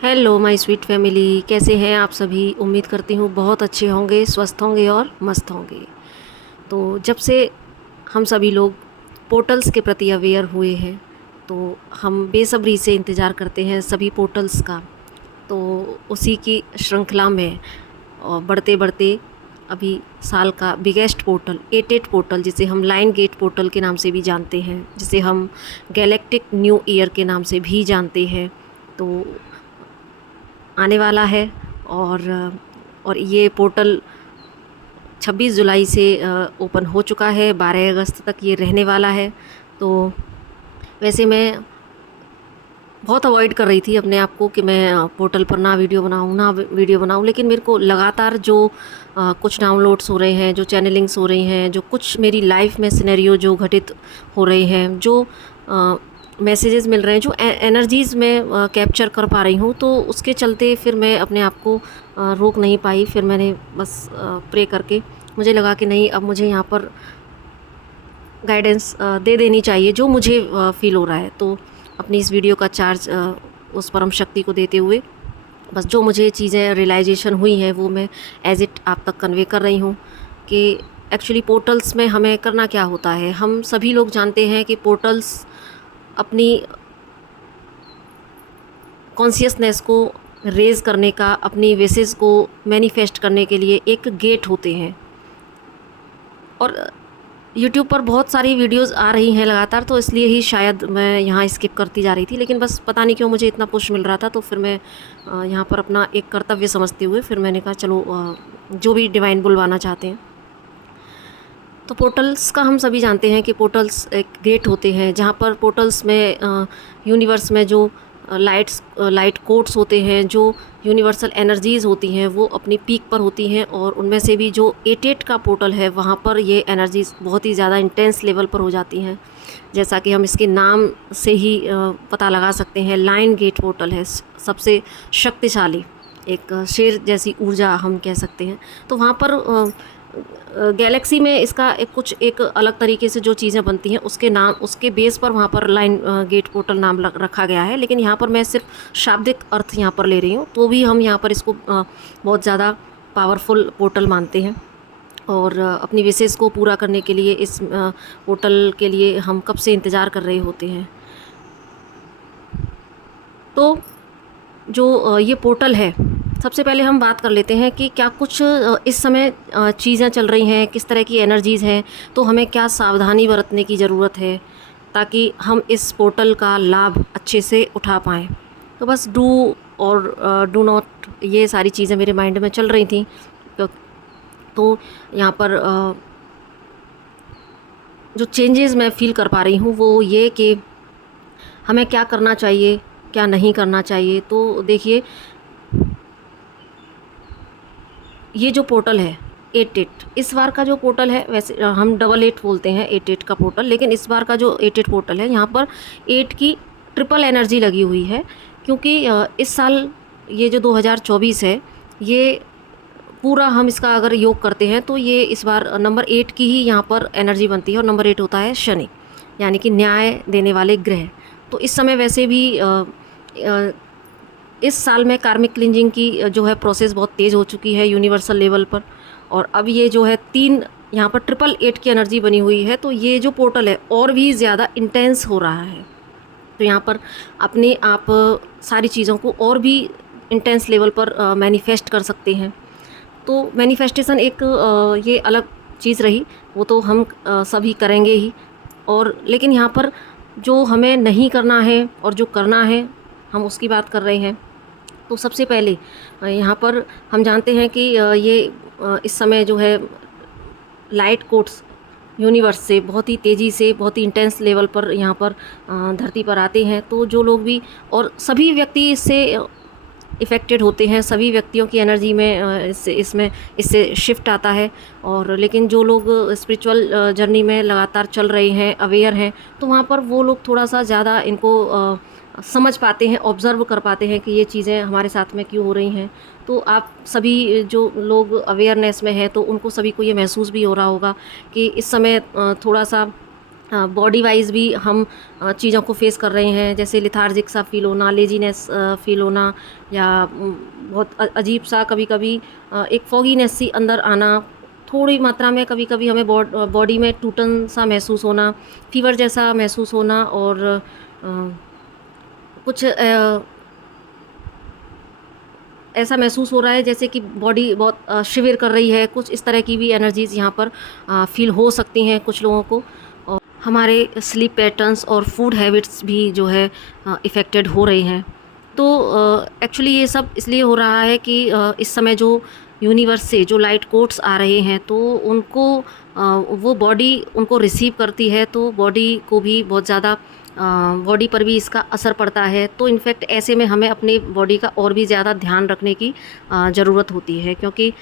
Hello my sweet family, कैसे हैं आप सभी। उम्मीद करती हूँ बहुत अच्छे होंगे, स्वस्थ होंगे और मस्त होंगे। तो जब से हम सभी लोग पोर्टल्स के प्रति अवेयर हुए हैं, तो हम बेसब्री से इंतज़ार करते हैं सभी पोर्टल्स का। तो उसी की श्रृंखला में और बढ़ते बढ़ते अभी साल का बिगेस्ट पोर्टल 88 पोर्टल, जिसे हम लाइन गेट पोर्टल के नाम से भी जानते हैं, जिसे हम गैलेक्टिक न्यू ईयर के नाम से भी जानते हैं, तो आने वाला है। और ये पोर्टल 26 जुलाई से ओपन हो चुका है। 12 अगस्त तक ये रहने वाला है। तो वैसे मैं बहुत अवॉइड कर रही थी अपने आप को कि मैं पोर्टल पर ना वीडियो बनाऊँ, लेकिन मेरे को लगातार जो कुछ डाउनलोड्स हो रहे हैं, जो चैनलिंग्स हो रही हैं, जो कुछ मेरी लाइफ में सिनेरियो जो घटित हो रहे हैं, जो मैसेजेस मिल रहे हैं, जो एनर्जीज़ मैं कैप्चर कर पा रही हूँ, तो उसके चलते फिर मैं अपने आप को रोक नहीं पाई। फिर मैंने बस प्रे करके मुझे लगा कि नहीं, अब मुझे यहाँ पर गाइडेंस दे देनी चाहिए जो मुझे फ़ील हो रहा है। तो अपनी इस वीडियो का चार्ज उस परम शक्ति को देते हुए बस जो मुझे चीज़ें रियलाइजेशन हुई हैं वो मैं एज़ इट आप तक कन्वे कर रही हूँ कि एक्चुअली पोर्टल्स में हमें करना क्या होता है। हम सभी लोग जानते हैं कि पोर्टल्स अपनी कॉन्शियसनेस को रेज़ करने का, अपनी विशेज़ को मैनिफेस्ट करने के लिए एक गेट होते हैं। और यूट्यूब पर बहुत सारी वीडियोस आ रही हैं लगातार, तो इसलिए ही शायद मैं यहाँ स्किप करती जा रही थी, लेकिन बस पता नहीं क्यों मुझे इतना पुश मिल रहा था। तो फिर मैं यहाँ पर अपना एक कर्तव्य समझते हुए फिर मैंने कहा चलो, जो भी डिवाइन बुलवाना चाहते हैं। तो पोर्टल्स का हम सभी जानते हैं कि पोर्टल्स एक गेट होते हैं, जहाँ पर पोर्टल्स में यूनिवर्स में जो लाइट कोड्स होते हैं, जो यूनिवर्सल एनर्जीज़ होती हैं, वो अपनी पीक पर होती हैं। और उनमें से भी जो 88 का पोर्टल है, वहाँ पर ये एनर्जीज़ बहुत ही ज़्यादा इंटेंस लेवल पर हो जाती हैं। जैसा कि हम इसके नाम से ही पता लगा सकते हैं, लाइन गेट पोर्टल है सबसे शक्तिशाली, एक शेर जैसी ऊर्जा हम कह सकते हैं। तो वहाँ पर गैलेक्सी में इसका एक अलग तरीके से जो चीज़ें बनती हैं, उसके नाम, उसके बेस पर वहाँ पर लाइन गेट पोर्टल नाम रखा गया है। लेकिन यहाँ पर मैं सिर्फ शाब्दिक अर्थ यहाँ पर ले रही हूँ, तो भी हम यहाँ पर इसको बहुत ज़्यादा पावरफुल पोर्टल मानते हैं। और अपनी विशेष को पूरा करने के लिए इस पोर्टल के लिए हम कब से इंतज़ार कर रहे होते हैं। तो जो ये पोर्टल है, सबसे पहले हम बात कर लेते हैं कि क्या कुछ इस समय चीज़ें चल रही हैं, किस तरह की एनर्जीज़ हैं, तो हमें क्या सावधानी बरतने की ज़रूरत है ताकि हम इस पोर्टल का लाभ अच्छे से उठा पाएँ। तो बस डू और डू नॉट, ये सारी चीज़ें मेरे माइंड में चल रही थी। तो यहाँ पर जो चेंजेस मैं फ़ील कर पा रही हूँ वो ये कि हमें क्या करना चाहिए, क्या नहीं करना चाहिए। तो देखिए, ये जो पोर्टल है 88, इस बार का जो पोर्टल है, वैसे हम 88 बोलते हैं 88 का पोर्टल, लेकिन इस बार का जो 88 पोर्टल है, यहाँ पर 8 की ट्रिपल एनर्जी लगी हुई है। क्योंकि इस साल ये जो 2024 है, ये पूरा हम इसका अगर योग करते हैं तो ये इस बार नंबर 8 की ही यहाँ पर एनर्जी बनती है। और नंबर 8 होता है शनि, यानी कि न्याय देने वाले ग्रह। तो इस समय वैसे भी इस साल में कार्मिक क्लिंजिंग की जो है प्रोसेस बहुत तेज़ हो चुकी है यूनिवर्सल लेवल पर। और अब ये जो है 3 यहाँ पर 888 की एनर्जी बनी हुई है, तो ये जो पोर्टल है और भी ज़्यादा इंटेंस हो रहा है। तो यहाँ पर अपने आप सारी चीज़ों को और भी इंटेंस लेवल पर मैनिफेस्ट कर सकते हैं। तो मैनिफेस्टेशन एक ये अलग चीज़ रही, वो तो हम सभी करेंगे ही। और लेकिन यहाँ पर जो हमें नहीं करना है और जो करना है, हम उसकी बात कर रहे हैं। तो सबसे पहले यहाँ पर हम जानते हैं कि ये इस समय जो है लाइट कोड्स यूनिवर्स से बहुत ही तेज़ी से, बहुत ही इंटेंस लेवल पर यहाँ पर धरती पर आते हैं। तो जो लोग भी, और सभी व्यक्ति इससे इफ़ेक्टेड होते हैं, सभी व्यक्तियों की एनर्जी में इससे शिफ्ट आता है। और लेकिन जो लोग स्पिरिचुअल जर्नी में लगातार चल रहे हैं, अवेयर हैं, तो वहाँ पर वो लोग थोड़ा सा ज़्यादा इनको समझ पाते हैं, ऑब्ज़र्व कर पाते हैं कि ये चीज़ें हमारे साथ में क्यों हो रही हैं। तो आप सभी जो लोग अवेयरनेस में हैं, तो उनको सभी को ये महसूस भी हो रहा होगा कि इस समय थोड़ा सा बॉडी वाइज भी हम चीज़ों को फेस कर रहे हैं, जैसे लिथार्जिक सा फील होना, लेजीनेस फील होना, या बहुत अजीब सा कभी कभी एक फॉगीनेस सी अंदर आना, थोड़ी मात्रा में कभी कभी हमें बॉडी में टूटन सा महसूस होना, फीवर जैसा महसूस होना, और कुछ ऐसा महसूस हो रहा है जैसे कि बॉडी बहुत शिविर कर रही है, कुछ इस तरह की भी एनर्जीज़ यहाँ पर फील हो सकती हैं कुछ लोगों को। और हमारे स्लीप पैटर्न्स और फूड हैबिट्स भी जो है इफ़ेक्टेड हो रही हैं। तो एक्चुअली ये सब इसलिए हो रहा है कि इस समय जो यूनिवर्स से जो लाइट कोड्स आ रहे हैं, तो उनको वो बॉडी उनको रिसीव करती है, तो बॉडी को भी बहुत ज़्यादा बॉडी पर भी इसका असर पड़ता है। तो इनफैक्ट ऐसे में हमें अपनी बॉडी का और भी ज़्यादा ध्यान रखने की ज़रूरत होती है, क्योंकि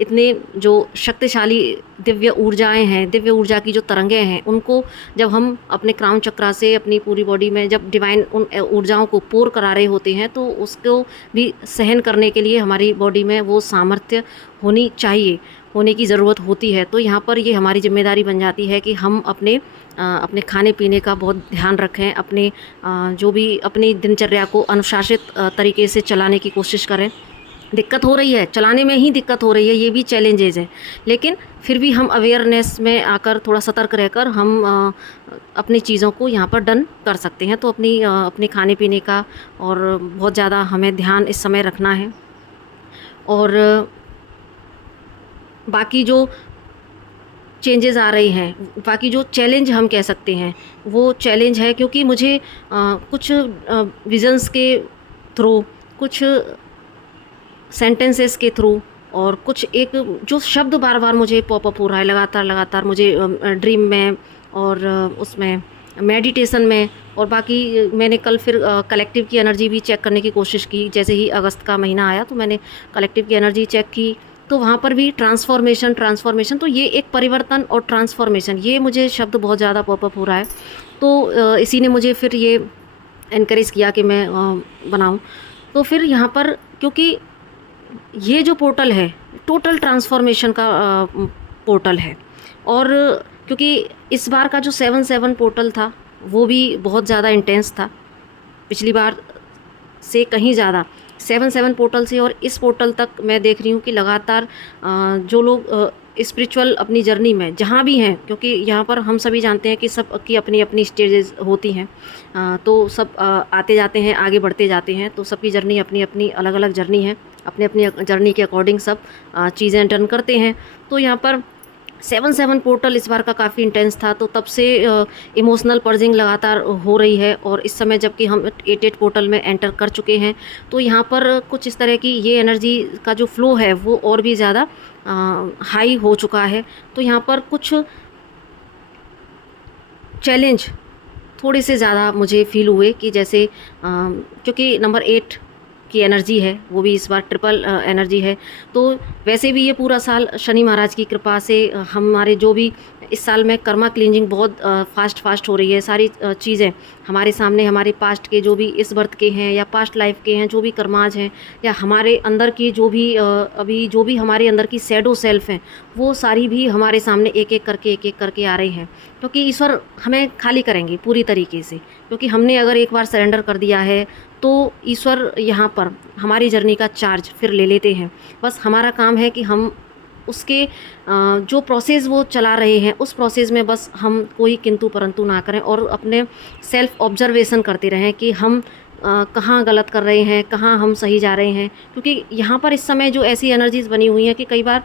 इतने जो शक्तिशाली दिव्य ऊर्जाएं हैं, दिव्य ऊर्जा की जो तरंगें हैं, उनको जब हम अपने क्राउन चक्रा से अपनी पूरी बॉडी में जब डिवाइन उन ऊर्जाओं को पोर करा रहे होते हैं, तो उसको भी सहन करने के लिए हमारी बॉडी में वो सामर्थ्य होनी चाहिए, होने की ज़रूरत होती है। तो यहाँ पर ये हमारी जिम्मेदारी बन जाती है कि हम अपने खाने पीने का बहुत ध्यान रखें, अपने जो भी अपनी दिनचर्या को अनुशासित तरीके से चलाने की कोशिश करें। दिक्कत हो रही है, चलाने में ही दिक्कत हो रही है, ये भी चैलेंजेज हैं, लेकिन फिर भी हम अवेयरनेस में आकर थोड़ा सतर्क रहकर हम अपनी चीज़ों को यहाँ पर डन कर सकते हैं। तो अपने खाने पीने का और बहुत ज़्यादा हमें ध्यान इस समय रखना है। और बाकी जो चेंजेस आ रही हैं, बाकी जो चैलेंज हम कह सकते हैं, वो चैलेंज है क्योंकि मुझे कुछ विजन्स के थ्रू, कुछ सेंटेंसेस के थ्रू, और कुछ एक जो शब्द बार बार मुझे पॉपअप हो रहा है लगातार मुझे ड्रीम में और उसमें मेडिटेशन में, और बाकी मैंने कल फिर कलेक्टिव की एनर्जी भी चेक करने की कोशिश की। जैसे ही अगस्त का महीना आया तो मैंने कलेक्टिव की एनर्जी चेक की, तो वहाँ पर भी ट्रांसफॉर्मेशन, तो ये एक परिवर्तन और ट्रांसफॉर्मेशन, ये मुझे शब्द बहुत ज़्यादा पॉपअप हो रहा है। तो इसी ने मुझे फिर ये इनकरेज किया कि मैं बनाऊँ। तो फिर यहाँ पर क्योंकि ये जो पोर्टल है टोटल ट्रांसफॉर्मेशन का पोर्टल है, और क्योंकि इस बार का जो 7/7 पोर्टल था वो भी बहुत ज़्यादा इंटेंस था, पिछली बार से कहीं ज़्यादा 7/7 पोर्टल से। और इस पोर्टल तक मैं देख रही हूँ कि लगातार जो लोग स्पिरिचुअल अपनी जर्नी में जहाँ भी हैं, क्योंकि यहाँ पर हम सभी जानते हैं कि सब की अपनी अपनी स्टेजेस होती हैं, तो सब आते जाते हैं, आगे बढ़ते जाते हैं, तो सबकी जर्नी अपनी अपनी अलग अलग जर्नी है, अपने अपनी जर्नी के अकॉर्डिंग सब चीज़ें टर्न करते हैं। तो यहाँ पर 7/7 पोर्टल इस बार का काफ़ी इंटेंस था, तो तब से इमोशनल पर्जिंग लगातार हो रही है। और इस समय जबकि हम 8/8 पोर्टल में एंटर कर चुके हैं, तो यहाँ पर कुछ इस तरह की ये एनर्जी का जो फ्लो है वो और भी ज़्यादा हाई हो चुका है। तो यहाँ पर कुछ चैलेंज थोड़े से ज़्यादा मुझे फील हुए कि जैसे क्योंकि नंबर 8 की एनर्जी है, वो भी इस बार ट्रिपल एनर्जी है। तो वैसे भी ये पूरा साल शनि महाराज की कृपा से हमारे जो भी इस साल में कर्मा क्लींजिंग बहुत फास्ट हो रही है। सारी चीज़ें हमारे सामने, हमारे पास्ट के जो भी इस बर्थ के हैं या पास्ट लाइफ के हैं, जो भी कर्माज हैं, या हमारे अंदर की जो भी अभी जो भी हमारे अंदर की शैडो सेल्फ हैं, वो सारी भी हमारे सामने एक एक करके आ रही हैं, क्योंकि ईश्वर हमें खाली करेंगे पूरी तरीके से। क्योंकि हमने अगर एक बार सरेंडर कर दिया है, तो ईश्वर यहाँ पर हमारी जर्नी का चार्ज फिर ले लेते हैं। बस हमारा काम है कि हम उसके जो प्रोसेस वो चला रहे हैं, उस प्रोसेस में बस हम कोई किंतु परंतु ना करें, और अपने सेल्फ ऑब्जर्वेशन करते रहें कि हम कहाँ गलत कर रहे हैं, कहाँ हम सही जा रहे हैं। क्योंकि यहाँ पर इस समय जो ऐसी एनर्जीज़ बनी हुई हैं कि कई बार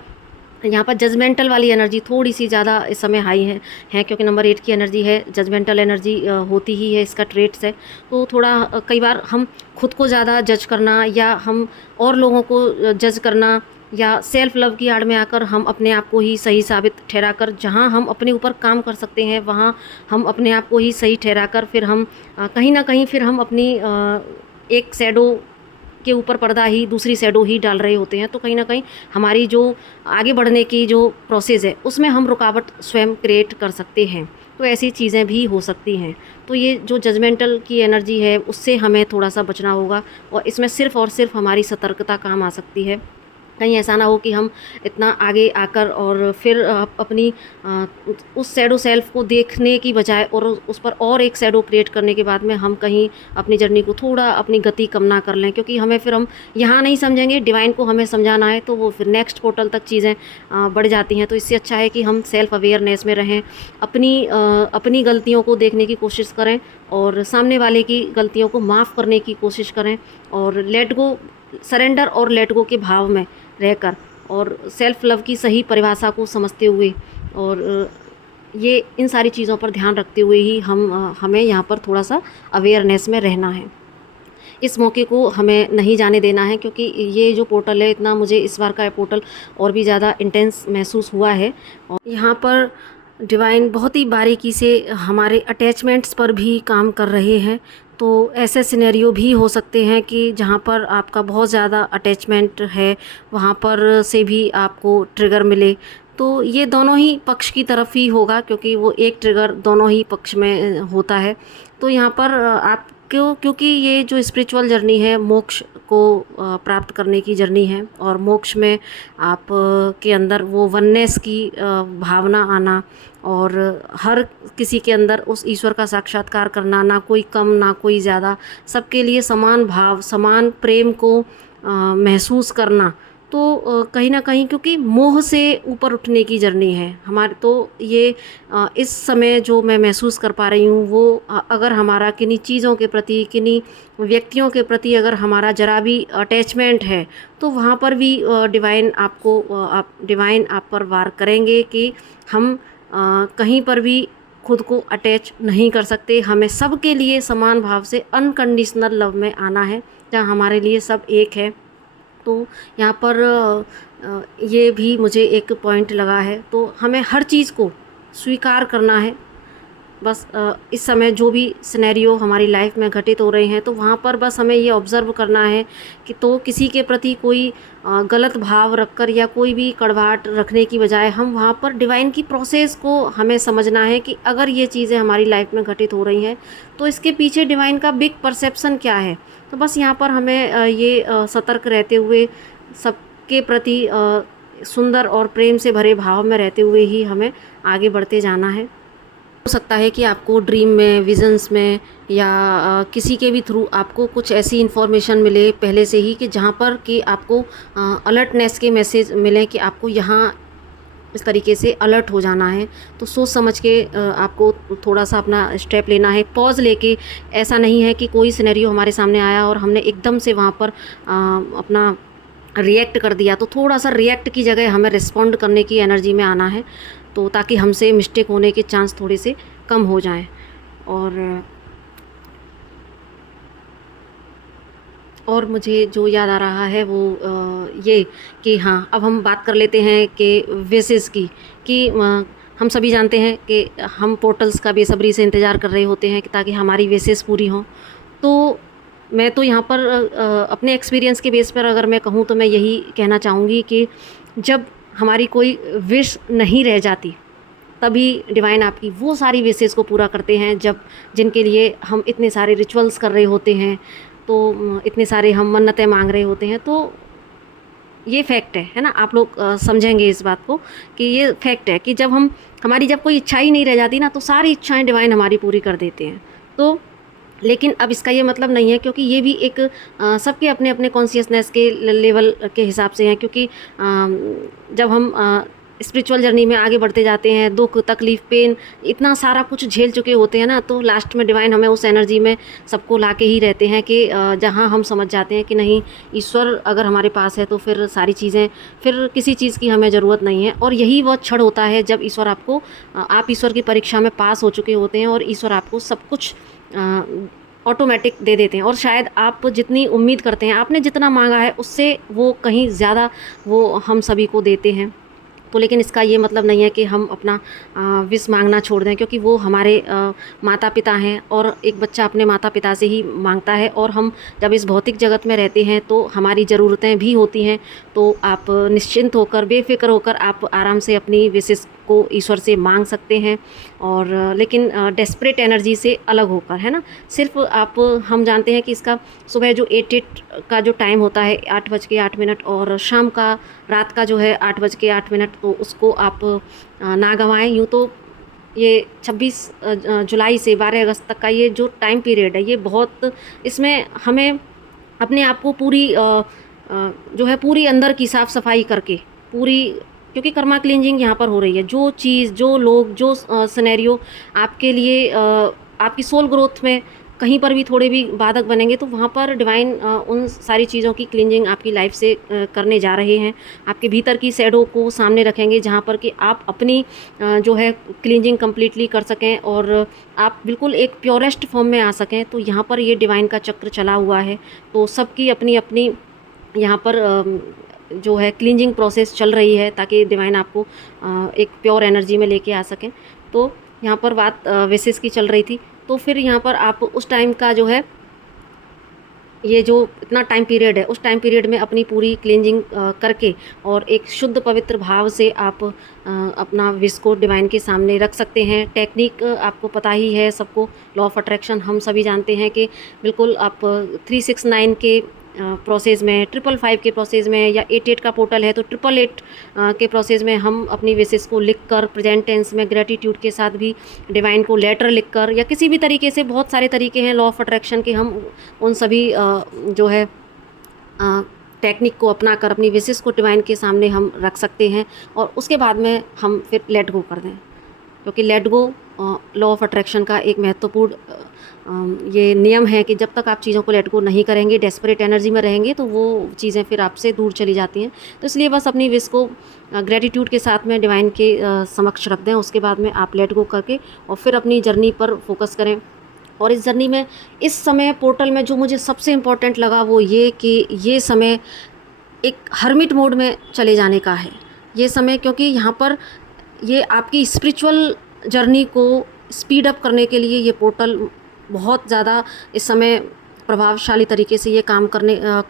यहाँ पर जजमेंटल वाली एनर्जी थोड़ी सी ज़्यादा इस समय हाई है, क्योंकि नंबर 8 की एनर्जी है, जजमेंटल एनर्जी होती ही है, इसका ट्रेट्स है। तो थोड़ा कई बार हम खुद को ज़्यादा जज करना, या हम और लोगों को जज करना, या सेल्फ लव की आड़ में आकर हम अपने आप को ही सही साबित ठहरा कर, जहाँ हम अपने ऊपर काम कर सकते हैं वहाँ हम अपने आप को ही सही ठहरा कर, फिर हम कहीं ना कहीं फिर हम अपनी एक शैडो के ऊपर पर्दा ही, दूसरी शैडो ही डाल रहे होते हैं। तो कहीं ना कहीं हमारी जो आगे बढ़ने की जो प्रोसेस है, उसमें हम रुकावट स्वयं क्रिएट कर सकते हैं। तो ऐसी चीज़ें भी हो सकती हैं। तो ये जो जजमेंटल की एनर्जी है, उससे हमें थोड़ा सा बचना होगा, और इसमें सिर्फ़ और सिर्फ हमारी सतर्कता काम आ सकती है। कहीं ऐसा ना हो कि हम इतना आगे आकर और फिर अपनी उस शैडो सेल्फ को देखने की बजाय और उस पर और एक शैडो क्रिएट करने के बाद में हम कहीं अपनी जर्नी को थोड़ा अपनी गति कम ना कर लें, क्योंकि हमें फिर हम यहाँ नहीं समझेंगे, डिवाइन को हमें समझाना है, तो वो फिर नेक्स्ट पोर्टल तक चीज़ें बढ़ जाती हैं। तो इससे अच्छा है कि हम सेल्फ अवेयरनेस में रहें, अपनी गलतियों को देखने की कोशिश करें और सामने वाले की गलतियों को माफ़ करने की कोशिश करें और लेट गो, सरेंडर और लेट गो के भाव में रहकर और सेल्फ लव की सही परिभाषा को समझते हुए और ये इन सारी चीज़ों पर ध्यान रखते हुए ही हमें यहाँ पर थोड़ा सा अवेयरनेस में रहना है। इस मौके को हमें नहीं जाने देना है, क्योंकि ये जो पोर्टल है, इतना मुझे इस बार का पोर्टल और भी ज़्यादा इंटेंस महसूस हुआ है। और यहाँ पर डिवाइन बहुत ही बारीकी से हमारे अटैचमेंट्स पर भी काम कर रहे हैं। तो ऐसे सिनेरियो भी हो सकते हैं कि जहाँ पर आपका बहुत ज़्यादा अटैचमेंट है, वहाँ पर से भी आपको ट्रिगर मिले। तो ये दोनों ही पक्ष की तरफ ही होगा, क्योंकि वो एक ट्रिगर दोनों ही पक्ष में होता है। तो यहाँ पर आप क्योंकि ये जो स्पिरिचुअल जर्नी है, मोक्ष को प्राप्त करने की जर्नी है, और मोक्ष में आप के अंदर वो वननेस की भावना आना और हर किसी के अंदर उस ईश्वर का साक्षात्कार करना, ना कोई कम ना कोई ज़्यादा, सबके लिए समान भाव, समान प्रेम को महसूस करना। तो कहीं ना कहीं क्योंकि मोह से ऊपर उठने की जर्नी है हमारे, तो ये इस समय जो मैं महसूस कर पा रही हूँ वो अगर हमारा किन्हीं चीज़ों के प्रति, किन्हीं व्यक्तियों के प्रति अगर हमारा जरा भी अटैचमेंट है, तो वहाँ पर भी डिवाइन आप पर वार करेंगे कि हम कहीं पर भी खुद को अटैच नहीं कर सकते। हमें सबके लिए समान भाव से अनकंडीशनल लव में आना है, जहाँ हमारे लिए सब एक है। तो यहाँ पर ये भी मुझे एक पॉइंट लगा है। तो हमें हर चीज़ को स्वीकार करना है। बस इस समय जो भी सिनेरियो हमारी लाइफ में घटित हो रहे हैं, तो वहाँ पर बस हमें ये ऑब्ज़र्व करना है कि तो किसी के प्रति कोई गलत भाव रखकर या कोई भी कड़वाहट रखने की बजाय हम वहाँ पर डिवाइन की प्रोसेस को हमें समझना है कि अगर ये चीज़ें हमारी लाइफ में घटित हो रही हैं तो इसके पीछे डिवाइन का बिग परसेप्शन क्या है। तो बस यहाँ पर हमें ये सतर्क रहते हुए, सबके प्रति सुंदर और प्रेम से भरे भाव में रहते हुए ही हमें आगे बढ़ते जाना है। हो सकता है कि आपको ड्रीम में, विजन्स में या किसी के भी थ्रू आपको कुछ ऐसी इन्फॉर्मेशन मिले पहले से ही कि जहाँ पर कि आपको अलर्टनेस के मैसेज मिले कि आपको यहाँ इस तरीके से अलर्ट हो जाना है। तो सोच समझ के आपको थोड़ा सा अपना स्टेप लेना है, पॉज लेके। ऐसा नहीं है कि कोई सिनेरियो हमारे सामने आया और हमने एकदम से वहाँ पर अपना रिएक्ट कर दिया, तो थोड़ा सा रिएक्ट की जगह हमें रिस्पॉन्ड करने की एनर्जी में आना है, तो ताकि हमसे मिस्टेक होने के चांस थोड़े से कम हो जाएं। और मुझे जो याद आ रहा है वो ये कि हाँ, अब हम बात कर लेते हैं कि विशेस की, कि हम सभी जानते हैं कि हम पोर्टल्स का बेसब्री से इंतज़ार कर रहे होते हैं कि ताकि हमारी विशेस पूरी हों। तो मैं तो यहाँ पर अपने एक्सपीरियंस के बेस पर अगर मैं कहूँ तो मैं यही कहना चाहूँगी कि जब हमारी कोई विश नहीं रह जाती, तभी डिवाइन आपकी वो सारी विशेस को पूरा करते हैं जब जिनके लिए हम इतने सारे रिचुअल्स कर रहे होते हैं, तो इतने सारे हम मन्नतें मांग रहे होते हैं। तो ये फैक्ट है ना, आप लोग समझेंगे इस बात को कि ये फैक्ट है कि जब हमारी जब कोई इच्छा ही नहीं रह जाती ना, तो सारी इच्छाएं डिवाइन हमारी पूरी कर देते हैं। तो लेकिन अब इसका ये मतलब नहीं है, क्योंकि ये भी एक सबके अपने अपने कॉन्शियसनेस के लेवल के हिसाब से हैं। क्योंकि जब हम स्पिरिचुअल जर्नी में आगे बढ़ते जाते हैं, दुख, तकलीफ़, पेन, इतना सारा कुछ झेल चुके होते हैं ना, तो लास्ट में डिवाइन हमें उस एनर्जी में सबको ला के ही रहते हैं कि जहाँ हम समझ जाते हैं कि नहीं, ईश्वर अगर हमारे पास है तो फिर सारी चीज़ें, फिर किसी चीज़ की हमें ज़रूरत नहीं है। और यही वो क्षण होता है जब ईश्वर आप ईश्वर की परीक्षा में पास हो चुके होते हैं और ईश्वर आपको सब कुछ ऑटोमेटिक दे देते हैं। और शायद आप जितनी उम्मीद करते हैं, आपने जितना मांगा है उससे वो कहीं ज़्यादा वो हम सभी को देते हैं। तो लेकिन इसका ये मतलब नहीं है कि हम अपना विश मांगना छोड़ दें, क्योंकि वो हमारे माता पिता हैं और एक बच्चा अपने माता पिता से ही मांगता है। और हम जब इस भौतिक जगत में रहते हैं तो हमारी ज़रूरतें भी होती हैं। तो आप निश्चिंत होकर, बेफिक्र होकर आप आराम से अपनी विशेस को ईश्वर से मांग सकते हैं, और लेकिन डेस्परेट एनर्जी से अलग होकर, है ना। सिर्फ आप, हम जानते हैं कि इसका सुबह जो 8 का जो टाइम होता है 8:08, और शाम का, रात का जो है 8:08, तो उसको आप ना गंवाएं। यूँ तो ये 26 जुलाई से 12 अगस्त तक का ये जो टाइम पीरियड है, ये बहुत, इसमें हमें अपने आप को पूरी जो है पूरी अंदर की साफ़ सफाई करके, पूरी, क्योंकि कर्मा क्लींजिंग यहाँ पर हो रही है। जो चीज़, जो लोग, जो सिनेरियो आपके लिए आपकी सोल ग्रोथ में कहीं पर भी थोड़े भी बाधक बनेंगे, तो वहाँ पर डिवाइन उन सारी चीज़ों की क्लींजिंग आपकी लाइफ से करने जा रहे हैं। आपके भीतर की शैडो को सामने रखेंगे, जहाँ पर कि आप अपनी जो है क्लींजिंग कंप्लीटली कर सकें और आप बिल्कुल एक प्योरेस्ट फॉर्म में आ सकें। तो यहाँ पर ये डिवाइन का चक्र चला हुआ है, तो सबकी अपनी अपनी यहाँ पर जो है क्लींजिंग प्रोसेस चल रही है, ताकि डिवाइन आपको एक प्योर एनर्जी में लेके आ सकें। तो यहाँ पर बात विशेष की चल रही थी। तो फिर यहाँ पर आप उस टाइम का जो है, ये जो इतना टाइम पीरियड है, उस टाइम पीरियड में अपनी पूरी क्लींजिंग करके और एक शुद्ध पवित्र भाव से आप अपना विश को डिवाइन के सामने रख सकते हैं। टेक्निक आपको पता ही है सबको, लॉ ऑफ अट्रैक्शन हम सभी जानते हैं कि बिल्कुल आप 369 के प्रोसेस में, 555 के प्रोसेस में, या 88 का पोर्टल है तो 888 के प्रोसेस में हम अपनी विशेष को लिखकर, प्रेजेंट टेंस में ग्रेटिट्यूड के साथ भी डिवाइन को लेटर लिखकर, या किसी भी तरीके से, बहुत सारे तरीके हैं लॉ ऑफ अट्रैक्शन के, हम उन सभी जो है टेक्निक को अपना कर अपनी विशेष को डिवाइन के सामने हम रख सकते हैं। और उसके बाद में हम फिर लेट गो कर दें, क्योंकि let go law of attraction का एक महत्वपूर्ण ये नियम है कि जब तक आप चीज़ों को लेट गो नहीं करेंगे, डेस्परेट एनर्जी में रहेंगे, तो वो चीज़ें फिर आपसे दूर चली जाती हैं। तो इसलिए बस अपनी विश को ग्रेटिट्यूड के साथ में डिवाइन के समक्ष रख दें। उसके बाद में आप लेट गो करके और फिर अपनी जर्नी पर फोकस करें। और इस जर्नी में, इस समय पोर्टल में जो मुझे सबसे इम्पोर्टेंट लगा वो ये कि ये समय एक हर्मिट मोड में चले जाने का है। ये समय, क्योंकि यहाँ पर ये आपकी स्पिरिचुअल जर्नी को स्पीड अप करने के लिए ये पोर्टल बहुत ज़्यादा इस समय प्रभावशाली तरीके से ये काम कर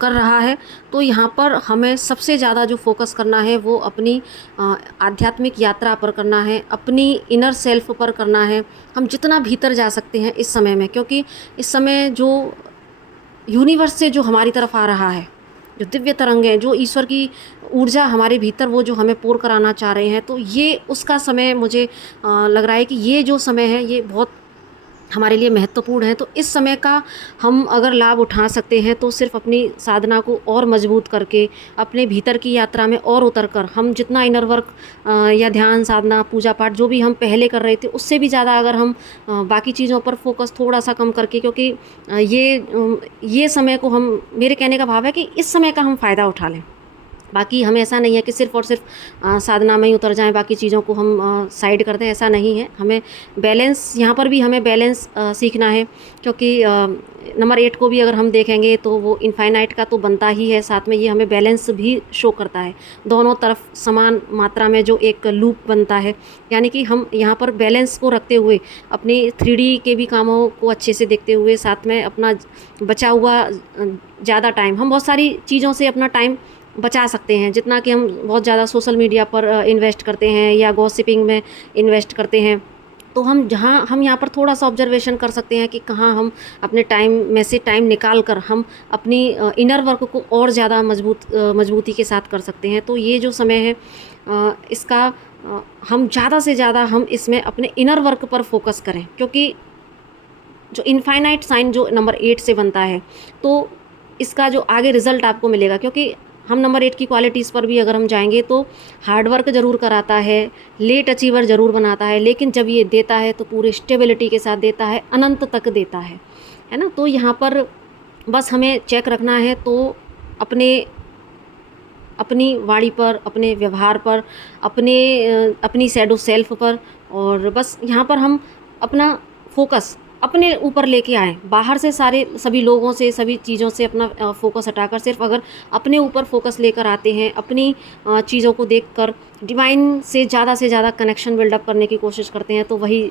रहा है। तो यहाँ पर हमें सबसे ज़्यादा जो फोकस करना है वो अपनी आध्यात्मिक यात्रा पर करना है, अपनी इनर सेल्फ पर करना है। हम जितना भीतर जा सकते हैं इस समय में, क्योंकि इस समय जो यूनिवर्स से जो हमारी तरफ आ रहा है, जो दिव्य तरंग है, जो ईश्वर की ऊर्जा हमारे भीतर वो जो हमें पोर कराना चाह रहे हैं, तो ये उसका समय मुझे लग रहा है कि ये जो समय है ये बहुत हमारे लिए महत्वपूर्ण है। तो इस समय का हम अगर लाभ उठा सकते हैं तो सिर्फ अपनी साधना को और मजबूत करके, अपने भीतर की यात्रा में और उतर कर, हम जितना इनर वर्क या ध्यान, साधना, पूजा पाठ जो भी हम पहले कर रहे थे उससे भी ज़्यादा अगर हम बाकी चीज़ों पर फोकस थोड़ा सा कम करके, क्योंकि ये समय को हम, मेरे कहने का भाव है कि इस समय का हम फ़ायदा उठा लें। बाकी हमें ऐसा नहीं है कि सिर्फ़ और सिर्फ साधना में ही उतर जाएं, बाकी चीज़ों को हम साइड कर दें, ऐसा नहीं है। हमें बैलेंस, यहाँ पर भी हमें बैलेंस सीखना है, क्योंकि नंबर 8 को भी अगर हम देखेंगे तो वो इनफाइनाइट का तो बनता ही है, साथ में ये हमें बैलेंस भी शो करता है। दोनों तरफ समान मात्रा में जो एक लूप बनता है, यानी कि हम यहाँ पर बैलेंस को रखते हुए अपनी 3D के भी कामों को अच्छे से देखते हुए, साथ में अपना बचा हुआ ज़्यादा टाइम, हम बहुत सारी चीज़ों से अपना टाइम बचा सकते हैं। जितना कि हम बहुत ज़्यादा सोशल मीडिया पर इन्वेस्ट करते हैं या गॉसिपिंग में इन्वेस्ट करते हैं, तो हम यहाँ पर थोड़ा सा ऑब्जर्वेशन कर सकते हैं कि कहाँ हम अपने टाइम में से टाइम निकाल कर हम अपनी इनर वर्क को और ज़्यादा मजबूती के साथ कर सकते हैं। तो ये जो समय है इसका हम ज़्यादा से ज़्यादा हम इसमें अपने इनर वर्क पर फोकस करें, क्योंकि जो इनफाइनाइट साइन जो नंबर 8 से बनता है, तो इसका जो आगे रिज़ल्ट आपको मिलेगा, क्योंकि हम नंबर 8 की क्वालिटीज़ पर भी अगर हम जाएंगे तो हार्ड वर्क ज़रूर कराता है, लेट अचीवर ज़रूर बनाता है, लेकिन जब ये देता है तो पूरे स्टेबिलिटी के साथ देता है, अनंत तक देता है ना। तो यहाँ पर बस हमें चेक रखना है, तो अपनी वाणी पर, अपने व्यवहार पर, अपनी शैडो सेल्फ पर, और बस यहाँ पर हम अपना फोकस अपने ऊपर लेके आएँ। बाहर से सभी लोगों से, सभी चीज़ों से अपना फोकस हटाकर सिर्फ अगर अपने ऊपर फोकस लेकर आते हैं, अपनी चीज़ों को देखकर डिवाइन से ज़्यादा कनेक्शन बिल्डअप करने की कोशिश करते हैं, तो वही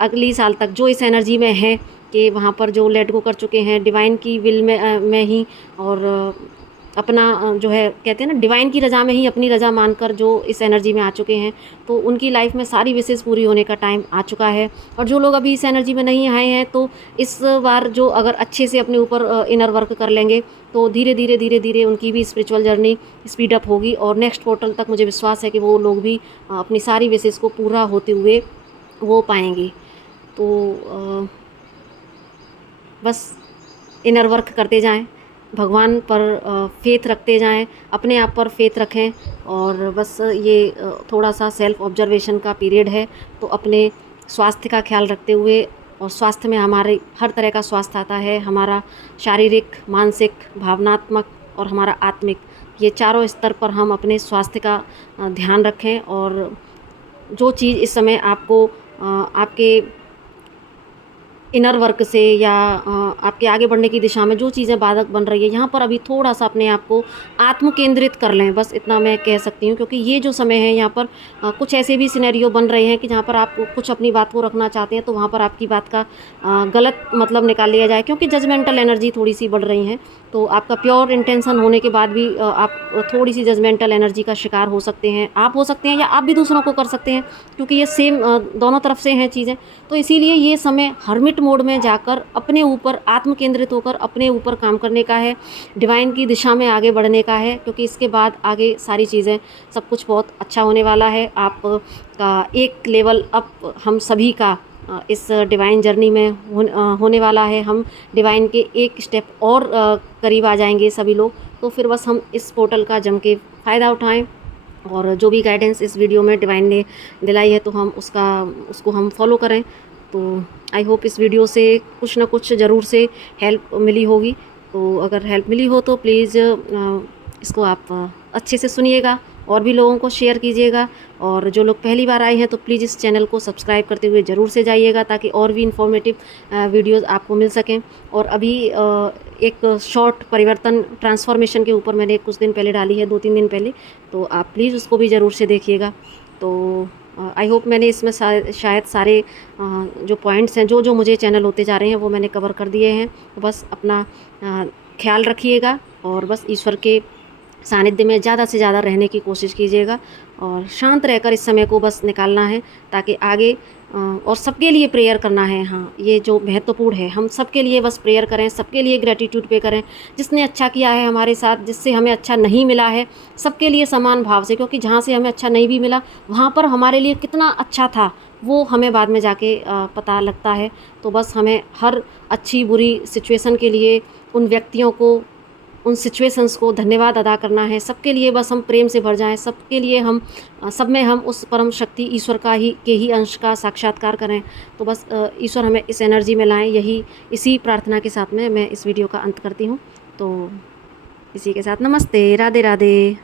अगली साल तक जो इस एनर्जी में है कि वहाँ पर जो लेट गो कर चुके हैं डिवाइन की विल में ही, और अपना जो है कहते हैं ना डिवाइन की रज़ा में ही अपनी रज़ा मानकर जो इस एनर्जी में आ चुके हैं, तो उनकी लाइफ में सारी विशेज़ पूरी होने का टाइम आ चुका है। और जो लोग अभी इस एनर्जी में नहीं आए हैं, तो इस बार जो अगर अच्छे से अपने ऊपर इनर वर्क कर लेंगे, तो धीरे धीरे धीरे धीरे उनकी भी स्पिरिचुअल जर्नी स्पीड अप होगी और नेक्स्ट पोर्टल तक मुझे विश्वास है कि वो लोग भी अपनी सारी विशेज़ को पूरा होते हुए वो पाएंगे। तो बस इनर वर्क करते जाएं, भगवान पर फेथ रखते जाएं, अपने आप पर फेथ रखें। और बस ये थोड़ा सा सेल्फ ऑब्जर्वेशन का पीरियड है, तो अपने स्वास्थ्य का ख्याल रखते हुए, और स्वास्थ्य में हमारे हर तरह का स्वास्थ्य आता है, हमारा शारीरिक, मानसिक, भावनात्मक और हमारा आत्मिक, ये चारों स्तर पर हम अपने स्वास्थ्य का ध्यान रखें। और जो चीज़ इस समय आपको आपके इनर वर्क से या आपके आगे बढ़ने की दिशा में जो चीज़ें बाधक बन रही है, यहाँ पर अभी थोड़ा सा अपने आप को आत्म केंद्रित कर लें, बस इतना मैं कह सकती हूँ। क्योंकि ये जो समय है, यहाँ पर कुछ ऐसे भी सिनेरियो बन रहे हैं कि जहाँ पर आप कुछ अपनी बात को रखना चाहते हैं, तो वहाँ पर आपकी बात का गलत मतलब निकाल लिया जाए, क्योंकि जजमेंटल एनर्जी थोड़ी सी बढ़ रही है। तो आपका प्योर इंटेंशन होने के बाद भी आप थोड़ी सी जजमेंटल एनर्जी का शिकार हो सकते हैं, आप हो सकते हैं, या आप भी दूसरों को कर सकते हैं, क्योंकि ये सेम दोनों तरफ से हैं चीज़ें। तो इसीलिए ये समय हर्मिट मोड में जाकर अपने ऊपर आत्म केंद्रित होकर अपने ऊपर काम करने का है, डिवाइन की दिशा में आगे बढ़ने का है। क्योंकि इसके बाद आगे सारी चीज़ें सब कुछ बहुत अच्छा होने वाला है। आप का एक लेवल अप हम सभी का इस डिवाइन जर्नी में होने वाला है। हम डिवाइन के एक स्टेप और करीब आ जाएंगे सभी लोग। तो फिर बस हम इस पोर्टल का जम के फ़ायदा उठाएं, और जो भी गाइडेंस इस वीडियो में डिवाइन ने दिलाई है, तो हम उसको हम फॉलो करें। तो आई होप इस वीडियो से कुछ ना कुछ ज़रूर से हेल्प मिली होगी। तो अगर हेल्प मिली हो तो प्लीज़ इसको आप अच्छे से सुनिएगा और भी लोगों को शेयर कीजिएगा। और जो लोग पहली बार आए हैं, तो प्लीज़ इस चैनल को सब्सक्राइब करते हुए ज़रूर से जाइएगा, ताकि और भी इन्फॉर्मेटिव वीडियोज़ आपको मिल सकें। और अभी एक शॉर्ट परिवर्तन ट्रांसफॉर्मेशन के ऊपर मैंने कुछ दिन पहले डाली है, 2-3 दिन पहले, तो आप प्लीज़ उसको भी ज़रूर से देखिएगा। तो आई होप मैंने इसमें शायद सारे जो पॉइंट्स हैं, जो मुझे चैनल होते जा रहे हैं, वो मैंने कवर कर दिए हैं। तो बस अपना ख्याल रखिएगा और बस ईश्वर के सानिध्य में ज़्यादा से ज़्यादा रहने की कोशिश कीजिएगा, और शांत रहकर इस समय को बस निकालना है, ताकि आगे और सबके लिए प्रेयर करना है। हाँ, ये जो महत्वपूर्ण है, हम सबके लिए बस प्रेयर करें, सबके लिए ग्रेटिट्यूड पे करें। जिसने अच्छा किया है हमारे साथ, जिससे हमें अच्छा नहीं मिला है, सबके लिए समान भाव से, क्योंकि जहाँ से हमें अच्छा नहीं भी मिला, वहाँ पर हमारे लिए कितना अच्छा था वो हमें बाद में जाके पता लगता है। तो बस हमें हर अच्छी बुरी सिचुएशन के लिए उन व्यक्तियों को, उन सिचुएशंस को धन्यवाद अदा करना है। सबके लिए बस हम प्रेम से भर जाएं, सबके लिए हम सब में हम उस परम शक्ति ईश्वर के ही अंश का साक्षात्कार करें। तो बस ईश्वर हमें इस एनर्जी में लाएं, इसी प्रार्थना के साथ में मैं इस वीडियो का अंत करती हूँ। तो इसी के साथ नमस्ते, राधे राधे।